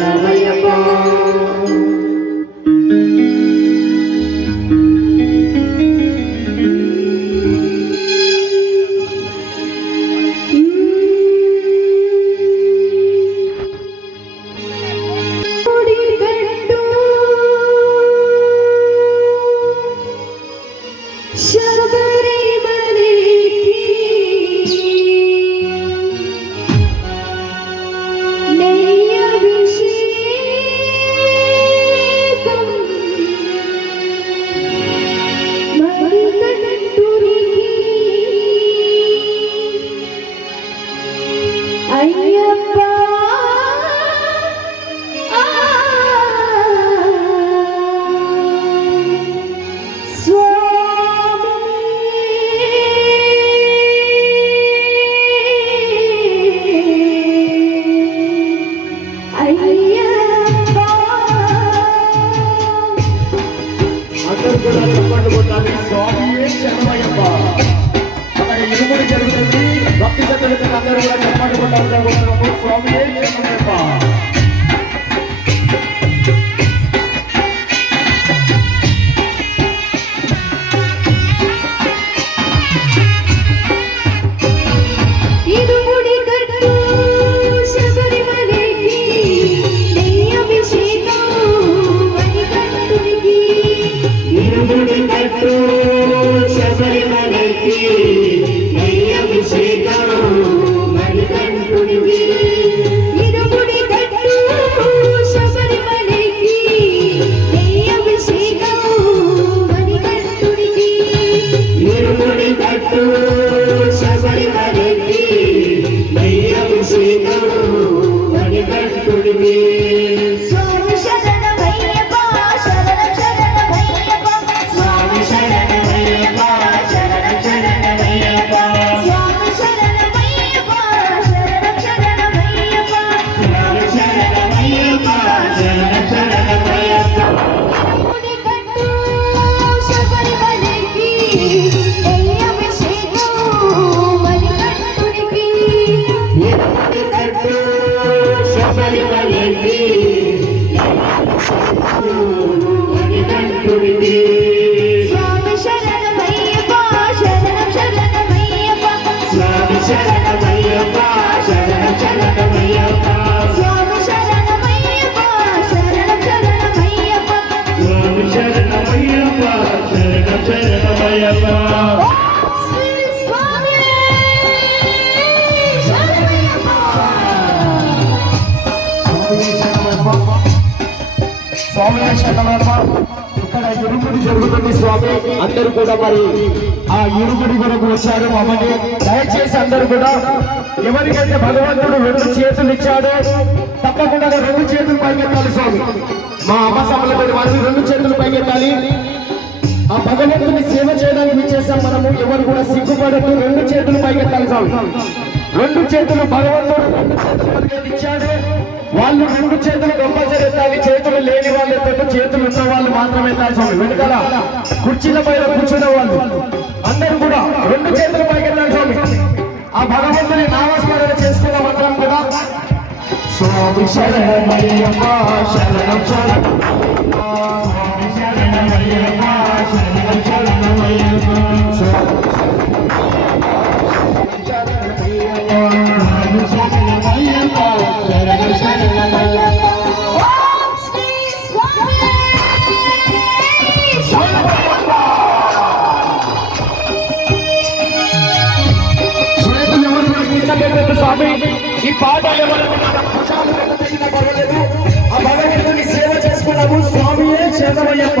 Amen. స్వామి స్వామి ఇక్కడ జరుగుతుంది స్వామి. అందరూ కూడా మరి ఆ ఇరుగుడి కొరకు వచ్చారు. అమ్మని దయచేసి అందరూ కూడా ఎవరికైతే భగవంతుడు రెండు చేతులు ఇచ్చాడో తప్పకుండా రెండు చేతులు పైకెత్తాలి స్వామి. మా అమ్మ సభలపై వారికి రెండు చేతులు పైకెత్తాలి. ఆ భగవంతుని సేవ చేయడానికి ఇచ్చేసాం మనము. ఎవరు కూడా సిగ్గుపడదు రెండు చేతులు పైకెత్తాలి స్వామి. రెండు చేతులు భగవంతుడు రెండు చేతులు ఇచ్చాడే వాళ్ళు రెండు చేతులు కంపల్సరీ ఎత్తాలి. చేతులు లేని వాళ్ళు ఎత్తట్టు చేతులు ఉన్న వాళ్ళు మాత్రమే ఎత్తాలి స్వామి. వెనకాల కుర్చీల పైన కూర్చున్న వాళ్ళు. అందరూ కూడా రెండు చేతులు పైకి స్వామి. ఆ భగవంతుని నామస్మరణ చేసుకున్న మాత్రం కూడా స్వామి శరణమయ్యప్ప శరణం శరణం. స్వామి శరణం స్వామి ఈ పాటలు ఎవరు పర్వాలేదు. ఆ భగవంతుని సేవ చేసుకున్నాము స్వామియే చేతమయ్యప్ప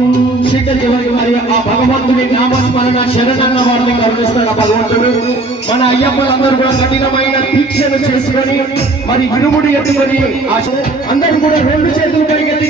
భగవంతుని నామస్మరణ శరణన్న వారిని కరుణిస్తాడు భగవంతుడు. మన అయ్యప్పలందరూ కూడా కఠినమైన దీక్షను చేసుకొని మరి విరుగుడు ఎత్తుకొని అందరూ కూడా రెండు చేతులు పైకెత్తి